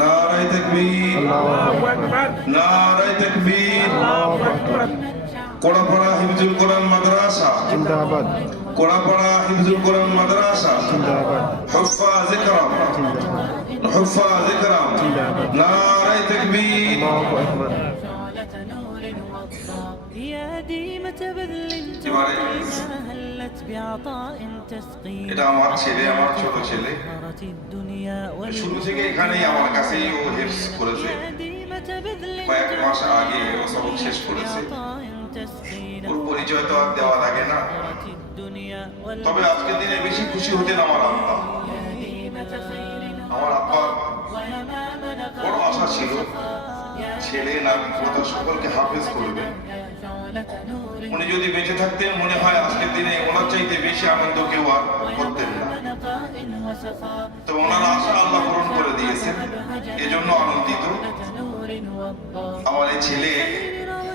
নারায়ে তাকবীর, নারায়ে তাকবীর। কোড়াপাড়া হিফজুল কোরআন মাদ্রাসা জিন্দাবাদ, কোড়াপাড়া হিফজুল কোরআন মাদ্রাসা জিন্দাবাদ, হুফাজ ইকরাম, হুফাজ ইকরাম। নারায়ে তাকবীর। আল্লাহু আকবার। يا ديمة بذل এবারে هلت بعطاء تسقي এটা আমার ছেলে, আমার ছোট ছেলে। ظهرت الدنيا শুরু থেকে এখানেই আমার কাছেই ও হিফজ করেছে। يا ديمة بذل কয়েক মাস আগে ও সবক শেষ করেছে। بعطاء تسقينا ওর পরিচয় তো আর দেওয়া লাগে না। ظهرت الدنيا তবে আজকের দিনে বেশি খুশি হতেন আমার আব্বা। ديمة خيرنا আমার আব্বার وأمامنا বড় আশা ছিল ছেলে নাতি পোতা সকলকে হাফেজ করবে। شعلة نور উনি যদি বেঁচে থাকতেন মনে হয় আজকের দিনে ওনার চাইতে বেশি আনন্দ কেউ আর করতেন না। نقاء وسخاء তো ওনার আশা আল্লাহ পূরণ করে দিয়েছেন, এজন্য আনন্দিত। نور والله আমার এই ছেলে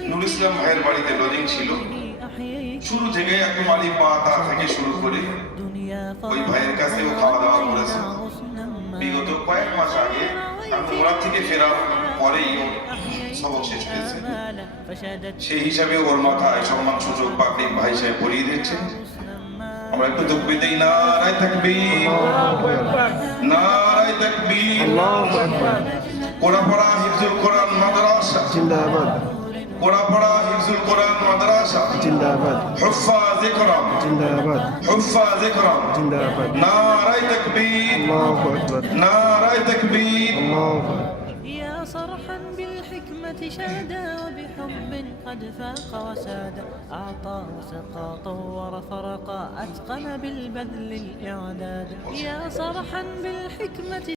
নুর ইসলাম ভাইয়ের বাড়িতে লজিং ছিল। أحييت শুরু থেকে একদম আলিফ বা তা থেকে শুরু করে دنيا ওই ভাইয়ের কাছেও খাওয়া দাওয়া করেছে। غصنا বিগত কয়েক মাস আগে আমি ওনার থেকে ফেরার পরেই ও সবক শেষ হয়েছে। مالا فشدت সেই হিসাবে ওর মাথায় সম্মান সুযোগ পাগড়ি ভাই সাহেব পরিয়ে দিচ্ছেন। আমরা একটু তাকবীর দেই, নারায়ে তাকবীর, নারায়ে তাকবীর। আল্লাহু আকবার। কোড়াপাড়া হিফজুল কোরআন মাদ্রাসা, জিন্দাবাদ, কোড়াপাড়া হিফজুল কোরআন মাদ্রাসা জিন্দাবাদ, হুফাজ ইকরাম, জিন্দাবাদ, হুফাজ ইকরাম। জিন্দাবাদ। নারায়ে তাকবীর, আল্লাহু আকবার, নারায়ে তাকবীর। আল্লাহু আকবার। يا صرحا بالحكمة شادا وبحب قد فاق وسادا أعطى وسقى طور فرقا أتقن بالبذل الإعداد يا صرحا بالحكمة